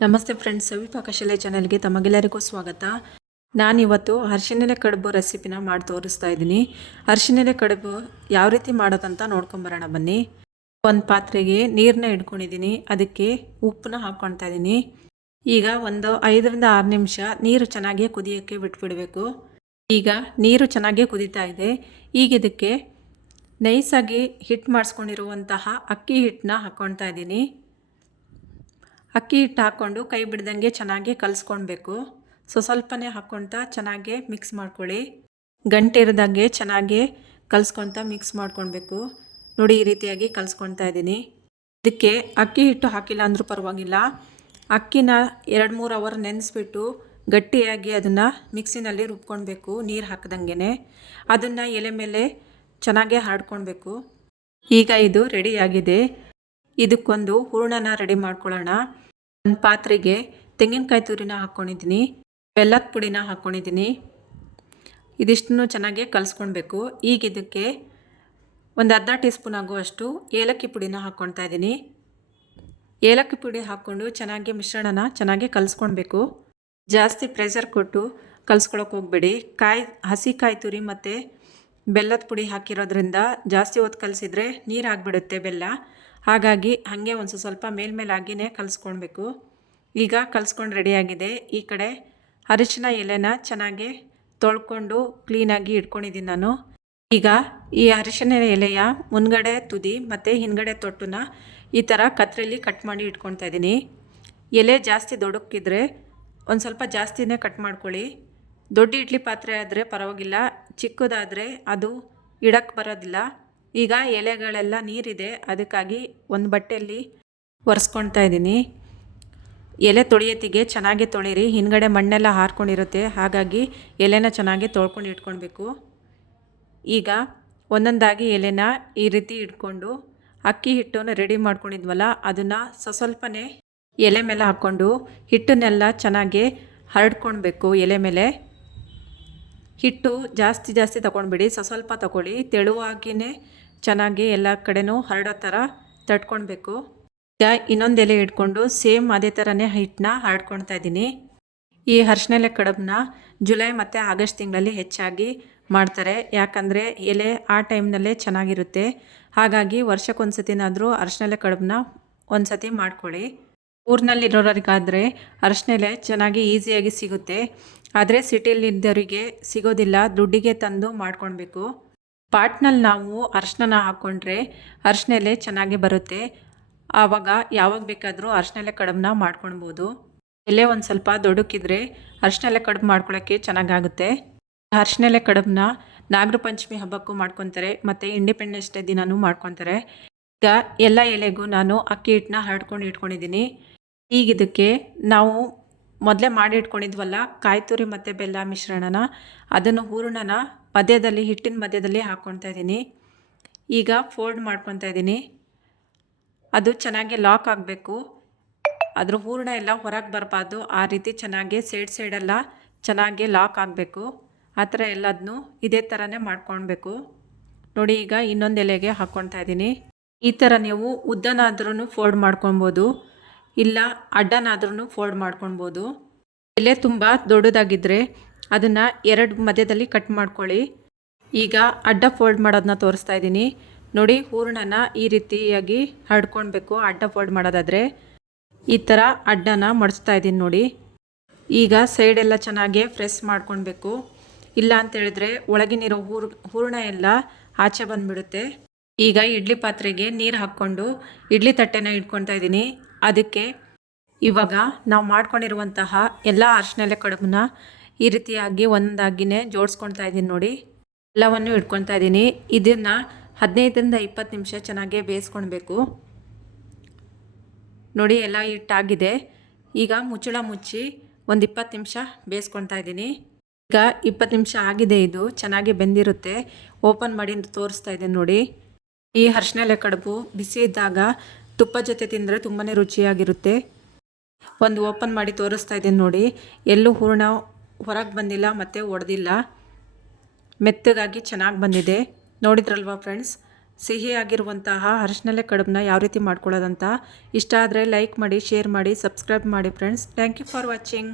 ನಮಸ್ತೆ ಫ್ರೆಂಡ್ಸ್ ಸವಿ ಪಾಕಶಾಲೆ ಚಾನೆಲ್ಗೆ ತಮಗೆಲ್ಲರಿಗೂ ಸ್ವಾಗತ. ನಾನಿವತ್ತು ಅರಿಶಿಣೆಲೆ ಕಡುಬು ರೆಸಿಪಿನ ಮಾಡಿ ತೋರಿಸ್ತಾ ಇದ್ದೀನಿ. ಅರಿಶಿಣೆಲೆ ಕಡುಬು ಯಾವ ರೀತಿ ಮಾಡೋದಂತ ನೋಡ್ಕೊಂಬರೋಣ ಬನ್ನಿ. ಒಂದು ಪಾತ್ರೆಗೆ ನೀರನ್ನ ಇಟ್ಕೊಂಡಿದ್ದೀನಿ. ಅದಕ್ಕೆ ಉಪ್ಪನ್ನ ಹಾಕ್ಕೊಳ್ತಾ ಇದ್ದೀನಿ. ಈಗ ಒಂದು ಐದರಿಂದ ಆರು ನಿಮಿಷ ನೀರು ಚೆನ್ನಾಗಿ ಕುದಿಯೋಕ್ಕೆ ಬಿಟ್ಬಿಡಬೇಕು. ಈಗ ನೀರು ಚೆನ್ನಾಗಿ ಕುದೀತಾ ಇದೆ. ಈಗ ಇದಕ್ಕೆ ನೈಸಾಗಿ ಹಿಟ್ಟು ಮಾಡಿಸ್ಕೊಂಡಿರುವಂತಹ ಅಕ್ಕಿ ಹಿಟ್ಟನ್ನ ಹಾಕ್ಕೊಳ್ತಾ ಇದ್ದೀನಿ. ಅಕ್ಕಿ ಹಿಟ್ಟು ಹಾಕ್ಕೊಂಡು ಕೈ ಬಿಡ್ದಂಗೆ ಚೆನ್ನಾಗಿ ಕಲಿಸ್ಕೊಳ್ಬೇಕು. ಸೊ, ಸ್ವಲ್ಪನೇ ಹಾಕ್ಕೊಳ್ತಾ ಚೆನ್ನಾಗಿ ಮಿಕ್ಸ್ ಮಾಡ್ಕೊಳ್ಳಿ. ಗಂಟೆ ಇರದಂಗೆ ಚೆನ್ನಾಗಿ ಕಲಿಸ್ಕೊಳ್ತಾ ಮಿಕ್ಸ್ ಮಾಡ್ಕೊಳ್ಬೇಕು. ನೋಡಿ, ಈ ರೀತಿಯಾಗಿ ಕಲಿಸ್ಕೊಳ್ತಾ ಇದ್ದೀನಿ. ಇದಕ್ಕೆ ಅಕ್ಕಿ ಹಿಟ್ಟು ಹಾಕಿಲ್ಲ ಅಂದರೂ ಪರವಾಗಿಲ್ಲ. ಅಕ್ಕಿನ ಎರಡು ಮೂರು ಅವರ್ ನೆನೆಸ್ಬಿಟ್ಟು ಗಟ್ಟಿಯಾಗಿ ಅದನ್ನು ಮಿಕ್ಸಿನಲ್ಲಿ ರುಬ್ಕೊಳ್ಬೇಕು, ನೀರು ಹಾಕ್ದಂಗೆ ಅದನ್ನು ಎಲೆ ಮೇಲೆ ಚೆನ್ನಾಗೇ ಹಾಡ್ಕೊಳ್ಬೇಕು ಈಗ ಇದು ರೆಡಿಯಾಗಿದೆ. ಇದಕ್ಕೊಂದು ಹೂರಣನ ರೆಡಿ ಮಾಡ್ಕೊಳ್ಳೋಣ. ಒಂದು ಪಾತ್ರೆಗೆ ತೆಂಗಿನಕಾಯಿ ತುರಿನ ಹಾಕ್ಕೊಂಡಿದ್ದೀನಿ, ಬೆಲ್ಲದ ಪುಡಿನ ಹಾಕ್ಕೊಂಡಿದ್ದೀನಿ. ಇದಿಷ್ಟನ್ನು ಚೆನ್ನಾಗಿ ಕಲಿಸ್ಕೊಳ್ಬೇಕು. ಈಗ ಇದಕ್ಕೆ ಒಂದು ಅರ್ಧ ಟೀ ಸ್ಪೂನ್ ಆಗುವಷ್ಟು ಏಲಕ್ಕಿ ಪುಡಿನ ಹಾಕ್ಕೊಳ್ತಾ ಇದ್ದೀನಿ. ಏಲಕ್ಕಿ ಪುಡಿ ಹಾಕ್ಕೊಂಡು ಚೆನ್ನಾಗಿ ಮಿಶ್ರಣನ ಚೆನ್ನಾಗಿ ಕಲಿಸ್ಕೊಳ್ಬೇಕು. ಜಾಸ್ತಿ ಪ್ರೆಷರ್ ಕೊಟ್ಟು ಕಲಿಸ್ಕೊಳಕ್ಕೆ ಹೋಗ್ಬೇಡಿ. ಕಾಯಿ ಹಸಿ ಕಾಯಿ ತುರಿ ಮತ್ತು ಬೆಲ್ಲದ ಪುಡಿ ಹಾಕಿರೋದ್ರಿಂದ ಜಾಸ್ತಿ ಹೊತ್ತು ಕಲಸಿದ್ರೆ ನೀರು ಆಗಿಬಿಡುತ್ತೆ ಬೆಲ್ಲ. ಹಾಗಾಗಿ ಹಾಗೆ ಒಂದು ಸ್ವಲ್ಪ ಮೇಲ್ಮೇಲಾಗಿಯೇ ಕಲಿಸ್ಕೊಳ್ಬೇಕು. ಈಗ ಕಲಿಸ್ಕೊಂಡು ರೆಡಿಯಾಗಿದೆ ಈ ಕಡೆ ಅರಿಶಿನ ಎಲೆನ ಚೆನ್ನಾಗಿ ತೊಳ್ಕೊಂಡು ಕ್ಲೀನಾಗಿ ಇಟ್ಕೊಂಡಿದ್ದೀನಿ ನಾನು. ಈಗ ಈ ಅರಿಶಿನ ಎಲೆಯ ಮುನ್ಗಡೆ ತುದಿ ಮತ್ತು ಹಿಂದ್ಗಡೆ ತೊಟ್ಟನ್ನ ಈ ಥರ ಕತ್ತರಲ್ಲಿ ಕಟ್ ಮಾಡಿ ಇಟ್ಕೊಳ್ತಾ ಇದ್ದೀನಿ ಎಲೆ ಜಾಸ್ತಿ ದೊಡಕ್ಕಿದ್ರೆ ಒಂದು ಸ್ವಲ್ಪ ಜಾಸ್ತಿನೇ ಕಟ್ ಮಾಡ್ಕೊಳ್ಳಿ. ದೊಡ್ಡ ಇಡ್ಲಿ ಪಾತ್ರೆ ಆದರೆ ಪರವಾಗಿಲ್ಲ. ಚಿಕ್ಕದಾದರೆ ಅದು ಇಡಕ್ಕೆ ಬರೋದಿಲ್ಲ. ಈಗ ಎಲೆಗಳೆಲ್ಲ ನೀರಿದೆ, ಅದಕ್ಕಾಗಿ ಒಂದು ಬಟ್ಟೆಯಲ್ಲಿ ಒರೆಸ್ಕೊಳ್ತಾ ಇದ್ದೀನಿ. ಎಲೆ ತೊಳಿಯತ್ತಿಗೆ ಚೆನ್ನಾಗಿ ತೊಳಿರಿ ಹಿಂದ್ಗಡೆ ಮಣ್ಣೆಲ್ಲ ಹಾರ್ಕೊಂಡಿರುತ್ತೆ, ಹಾಗಾಗಿ ಎಲೆನ ಚೆನ್ನಾಗಿ ತೊಳ್ಕೊಂಡು ಇಟ್ಕೊಳ್ಬೇಕು. ಈಗ ಒಂದೊಂದಾಗಿ ಎಲೆನ ಈ ರೀತಿ ಇಟ್ಕೊಂಡು ಅಕ್ಕಿ ಹಿಟ್ಟನ್ನು ರೆಡಿ ಮಾಡ್ಕೊಂಡಿದ್ವಲ್ಲ, ಅದನ್ನು ಸ್ವಲ್ಪನೇ ಎಲೆ ಮೇಲೆ ಹಾಕ್ಕೊಂಡು ಹಿಟ್ಟನ್ನೆಲ್ಲ ಚೆನ್ನಾಗಿ ಹರಡ್ಕೊಳ್ಬೇಕು ಎಲೆ ಮೇಲೆ. ಹಿಟ್ಟು ಜಾಸ್ತಿ ಜಾಸ್ತಿ ತೊಗೊಂಡ್ಬಿಡಿ ಸ್ವಲ್ಪ ತಗೊಳ್ಳಿ. ತೆಳುವಾಗಿಯೇ ಚೆನ್ನಾಗಿ ಎಲ್ಲ ಕಡೆನೂ ಹರಡೋ ಥರ ತಟ್ಕೊಳ್ಬೇಕು. ಈಗ ಇನ್ನೊಂದು ಎಲೆ ಇಟ್ಕೊಂಡು ಸೇಮ್ ಅದೇ ಥರನೇ ಹಿಟ್ಟನ್ನ ಹರಡ್ಕೊಳ್ತಾ ಇದ್ದೀನಿ. ಈ ಹರ್ಷನೆಲೆ ಕಡಬನ್ನ ಜುಲೈ ಮತ್ತು ಆಗಸ್ಟ್ ತಿಂಗಳಲ್ಲಿ ಹೆಚ್ಚಾಗಿ ಮಾಡ್ತಾರೆ. ಯಾಕಂದರೆ ಎಲೆ ಆ ಟೈಮ್ನಲ್ಲೇ ಚೆನ್ನಾಗಿರುತ್ತೆ. ಹಾಗಾಗಿ ವರ್ಷಕ್ಕೊಂದು ಸತಿನಾದರೂ ಅರ್ಶನೆಲೆ ಕಡುಬನ್ನ ಒಂದು ಸತಿ ಮಾಡ್ಕೊಳ್ಳಿ. ಊರಿನಲ್ಲಿರೋರಿಗಾದರೆ ಅರಶಿನೆಲೆ ಚೆನ್ನಾಗಿ ಈಸಿಯಾಗಿ ಸಿಗುತ್ತೆ. ಆದರೆ ಸಿಟಿಯಲ್ಲಿದ್ದವರಿಗೆ ಸಿಗೋದಿಲ್ಲ, ದುಡ್ಡಿಗೆ ತಂದು ಮಾಡ್ಕೊಳ್ಬೇಕು ಪಾಟ್ನಲ್ಲಿ ನಾವು ಅರ್ಶಿನ ಹಾಕ್ಕೊಂಡ್ರೆ ಅರ್ಶಿನೆಲೆ ಚೆನ್ನಾಗಿ ಬರುತ್ತೆ. ಆವಾಗ ಯಾವಾಗ ಬೇಕಾದರೂ ಅರ್ಶಿನೆಲೆ ಕಡಬನ್ನ ಮಾಡ್ಕೊಳ್ಬೋದು ಎಲೆ ಒಂದು ಸ್ವಲ್ಪ ದೊಡ್ಡಕ್ಕಿದ್ರೆ ಅರ್ಶಿನೆಲೆ ಕಡುಬು ಮಾಡ್ಕೊಳ್ಳೋಕ್ಕೆ ಚೆನ್ನಾಗಾಗುತ್ತೆ. ಅರ್ಶಿನೆಲೆ ಕಡುಬನ್ನ ನಾಗರ ಪಂಚಮಿ ಹಬ್ಬಕ್ಕೂ ಮಾಡ್ಕೊತಾರೆ, ಮತ್ತು ಇಂಡಿಪೆಂಡೆನ್ಸ್ ಡೇ ದಿನವೂ ಮಾಡ್ಕೊತಾರೆ. ಈಗ ಎಲ್ಲ ಎಲೆಗೂ ನಾನು ಅಕ್ಕಿ ಹಿಟ್ಟನ್ನ ಹರಡ್ಕೊಂಡು ಇಟ್ಕೊಂಡಿದ್ದೀನಿ. ಈಗ ಇದಕ್ಕೆ ನಾವು ಮೊದಲೇ ಮಾಡಿ ಇಟ್ಕೊಂಡಿದ್ವಲ್ಲ ಕಾಯಿ ಮತ್ತು ಬೆಲ್ಲ ಮಿಶ್ರಣನ, ಅದನ್ನು ಹೂರಣನ ಮಧ್ಯದಲ್ಲಿ, ಹಿಟ್ಟಿನ ಮಧ್ಯದಲ್ಲಿ ಹಾಕ್ಕೊತಾ ಇದ್ದೀನಿ. ಈಗ ಫೋಲ್ಡ್ ಮಾಡ್ಕೊತಾ ಇದ್ದೀನಿ. ಅದು ಚೆನ್ನಾಗಿ ಲಾಕ್ ಆಗಬೇಕು. ಅದ್ರ ಹೂರಣ ಎಲ್ಲ ಹೊರಗೆ ಬರಬಾರ್ದು. ಆ ರೀತಿ ಚೆನ್ನಾಗಿ ಸೈಡ್ ಸೈಡೆಲ್ಲ ಚೆನ್ನಾಗಿ ಲಾಕ್ ಆಗಬೇಕು. ಆ ಥರ ಎಲ್ಲದನ್ನೂ ಇದೇ ಥರನೇ ಮಾಡ್ಕೊಳ್ಬೇಕು. ನೋಡಿ, ಈಗ ಇನ್ನೊಂದು ಎಲೆಗೆ ಹಾಕ್ಕೊಳ್ತಾ ಇದ್ದೀನಿ. ಈ ಥರ ನೀವು ಉದ್ದನಾದ್ರೂ ಫೋಲ್ಡ್ ಮಾಡ್ಕೊಳ್ಬೋದು. ಇಲ್ಲ ಅಡ್ಡನಾದ್ರೂ ಫೋಲ್ಡ್ ಮಾಡ್ಕೊಳ್ಬೋದು. ಎಲೆ ತುಂಬ ದೊಡ್ಡದಾಗಿದ್ದರೆ ಅದನ್ನು ಎರಡು ಮಧ್ಯದಲ್ಲಿ ಕಟ್ ಮಾಡ್ಕೊಳ್ಳಿ. ಈಗ ಅಡ್ಡ ಫೋಲ್ಡ್ ಮಾಡೋದನ್ನ ತೋರಿಸ್ತಾ ಇದ್ದೀನಿ. ನೋಡಿ ಹೂರ್ಣನ ಈ ರೀತಿಯಾಗಿ ಹರಡ್ಕೊಳ್ಬೇಕು ಅಡ್ಡ ಫೋಲ್ಡ್ ಮಾಡೋದಾದರೆ. ಈ ಥರ ಅಡ್ಡನ ಮಡಿಸ್ತಾ ಇದ್ದೀನಿ ನೋಡಿ. ಈಗ ಸೈಡೆಲ್ಲ ಚೆನ್ನಾಗಿ ಫ್ರೆಸ್ ಮಾಡ್ಕೊಳ್ಬೇಕು. ಇಲ್ಲ ಅಂತೇಳಿದ್ರೆ ಒಳಗಿನಿರೋ ಹೂರ್, ಹೂರಣ ಎಲ್ಲ ಆಚೆ ಬಂದುಬಿಡುತ್ತೆ. ಈಗ ಇಡ್ಲಿ ಪಾತ್ರೆಗೆ ನೀರು ಹಾಕ್ಕೊಂಡು ಇಡ್ಲಿ ತಟ್ಟೆನ ಇಟ್ಕೊಳ್ತಾ ಇದ್ದೀನಿ. ಅದಕ್ಕೆ ಇವಾಗ ನಾವು ಮಾಡ್ಕೊಂಡಿರುವಂತಹ ಎಲ್ಲ ಅರ್ಶಿನೆಲೆ ಕಡುಬನ್ನ ಈ ರೀತಿಯಾಗಿ ಒಂದಾಗಿನೇ ಜೋಡಿಸ್ಕೊಳ್ತಾ ಇದ್ದೀನಿ ನೋಡಿ. ಎಲ್ಲವನ್ನು ಇಟ್ಕೊಳ್ತಾ ಇದ್ದೀನಿ. ಇದನ್ನು ಹದಿನೈದರಿಂದ ಇಪ್ಪತ್ತು ನಿಮಿಷ ಚೆನ್ನಾಗೇ ಬೇಯಿಸ್ಕೊಳ್ಬೇಕು. ನೋಡಿ ಎಲ್ಲ ಹಿಟ್ಟಾಗಿದೆ. ಈಗ ಮುಚ್ಚಳ ಮುಚ್ಚಿ ಒಂದು ಇಪ್ಪತ್ತು ನಿಮಿಷ ಬೇಯಿಸ್ಕೊಳ್ತಾ ಇದ್ದೀನಿ. ಈಗ ಇಪ್ಪತ್ತು ನಿಮಿಷ ಆಗಿದೆ ಇದು. ಚೆನ್ನಾಗಿ ಬೆಂದಿರುತ್ತೆ. ಓಪನ್ ಮಾಡಿ ತೋರಿಸ್ತಾ ಇದ್ದೀನಿ ನೋಡಿ. ಈ ಹರ್ಷಣೆಲೆ ಕಡುಬು ಬಿಸಿ ಇದ್ದಾಗ ತುಪ್ಪ ಜೊತೆ ತಿಂದರೆ ತುಂಬಾ ರುಚಿಯಾಗಿರುತ್ತೆ. ಒಂದು ಓಪನ್ ಮಾಡಿ ತೋರಿಸ್ತಾ ಇದ್ದೀನಿ ನೋಡಿ. ಎಲ್ಲೂ ಹೂರ್ಣ ಹೊರಗೆ ಬಂದಿಲ್ಲ, ಮತ್ತು ಒಡೆದಿಲ್ಲ. ಮೆತ್ತಗಾಗಿ ಚೆನ್ನಾಗಿ ಬಂದಿದೆ. ನೋಡಿದ್ರಲ್ವಾ ಫ್ರೆಂಡ್ಸ್? ಸಿಹಿಯಾಗಿರುವಂತಹ ಅರಿಶಿನಲೆ ಕಡುಬನ್ನ ಯಾವ ರೀತಿ ಮಾಡ್ಕೊಳ್ಳೋದಂತ ಇಷ್ಟ ಆದರೆ ಲೈಕ್ ಮಾಡಿ, ಶೇರ್ ಮಾಡಿ, ಸಬ್ಸ್ಕ್ರೈಬ್ ಮಾಡಿ friends. Thank you for watching.